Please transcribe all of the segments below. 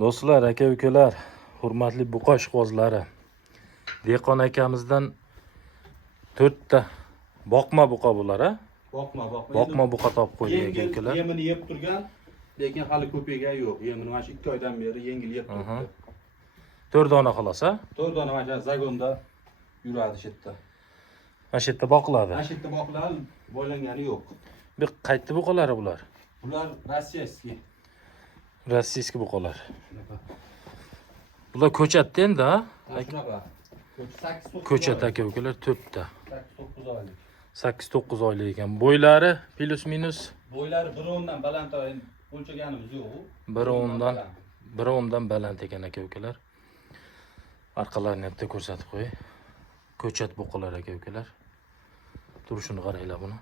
Do'stlar, aka-ukalar, hurmatli buqa ishqibozlari. Dehqon akamizdan 4 ta boqma buqa bular, ha? Boqma buqa topib qo'ydik aka-ukalar. Yemini yeb turgan, lekin hali ko'paygan yo'q. Yemini mana shu 2 oydan beri yengil yeb turibdi. 4 dona xolos, ha? 4 dona mana shu zagonda yuradi shu yerda. Mana shu yerda boqiladi. Mana shu yerda boqlar bo'ylangani yo'q. Bu qaytdi buqalari bular? Bular rossiyskiy. Rossiyskiy buqalar. Bular ko'chatda endi, ha? Shunaqa. Ko'chat aka-ukalar 4 ta. 8-9 oylik. 8-9 oylik ekan. Bo'ylari plus minus Bo'ylari 1.10 dan baland o'lchaganimiz yo'q. 1.10 dan baland ekan aka-ukalar. Orqalarini bitta ko'rsatib qo'y. Ko'chat buqalar aka-ukalar. Turishini qaranglar buni.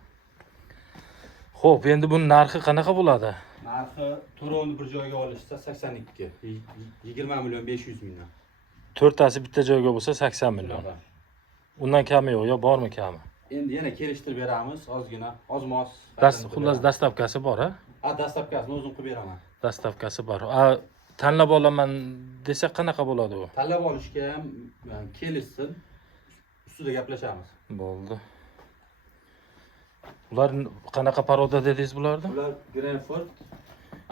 Xo'p, endi buning narxi qanaqa bo'ladi? Narxi to'rovni bir joyga olishsa 82. 20 million 500 mingdan. To'rttasi bitta joyga bo'lsa 80 million. Undan kami yo'q, yo bormi kami? Endi yana kelishtirib beramiz, ozgina, ozmoz. Xullas dastavkasi bor, ha? Dastavkasini o'zim qilib beraman. Dastavkasi bor. Tanlab olaman desa qanaqa bo'ladi u? Tanlab olishga ham kelishsin, ustida gaplashamiz. Bo'ldi. Ular qanaqa paroda dedingiz bularni? Ular Grenford,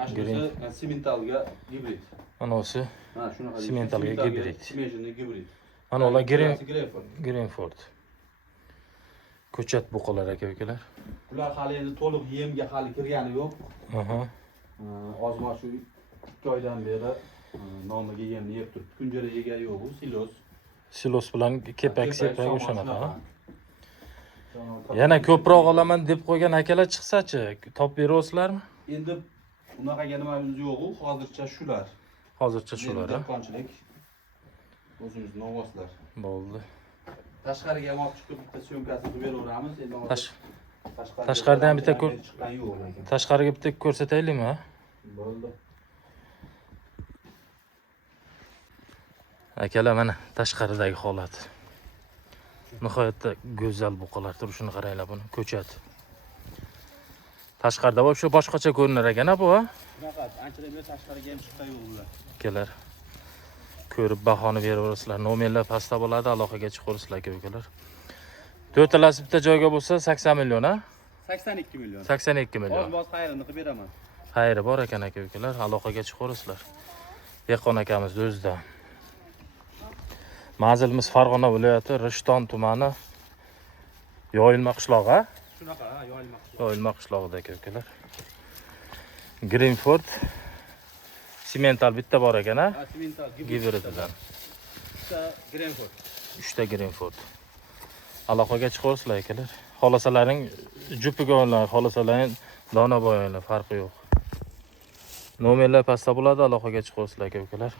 ashulasi Simmentalga gibrid. Anasi Mana shunaqa Simmentalga gibrid. Simmentalga gibrid. Mana ular Grenford. Grenford. Ko'chat buqalar aka-ukalar. Ular hali endi to'liq yemga hali kirgani yo'q. Aha. Ozmoz shu 2 oydan beri nomiga yemni yeb turibdi. Kunjara yega yo'q, u silos. Silos bilan kepak-sepak o'shanaqa. Yana ko'proq olaman deb qo'ygan akalar chiqsa-chi, topib berasizlarmi? Endi unaqaga nimamiz yo'q, hozircha shular. Hozircha shular, ha? Dehqonchilik o'zimizning novvoslar. Bo'ldi. Tashqariga ham olib chiqib bitta syomkasini qilib beraveramiz. Endi Tashqaridan ham bitta chiqqan yo'q lekin. Tashqariga bitta ko'rsataylikmi, ha? Bo'ldi. Akalar, mana tashqaridagi holat. Nihoyatda go'zal buqalar, turishini qaranglar buni, ko'chat. Tashqarida bo'lib shu boshqacha ko'rinar ekan, bu, ha? Shunaqa, anchadan beri tashqariga ham chiqqan yo'q ular. Akalar, ko'rib bahoni beraverasizlar. Nomerlar pastda bo'ladi, aloqaga chiqaverasizlar aka-ukalar. To'rtalasi bitta joyga bo'lsa 80 million, ha? 82 million. 82 million. Ozmoz xayrini qilib beraman. Xayri bor ekan aka-ukalar, aloqaga chiqaverasizlar. Dehqon akamiz o'zida. Manzilimiz Farg'ona viloyati Rishton tumani Yoyilma qishlog'i, ha? Shunaqa, yoyilma qishlog'i. Yoyilma qishlog'ida aka-ukalar. Grenford Simmental bitta bor ekan, ha? Simmental Gibrididan. 3 ta Grenford. Aloqaga chiqarsizlar akalar. Xolasalaring jupiga o'yinlar, xolasalaring dona bo'yinglar, farqi yo'q. Nomerlar pastda bo'ladi, aloqaga chiqarsizlar aka-ukalar.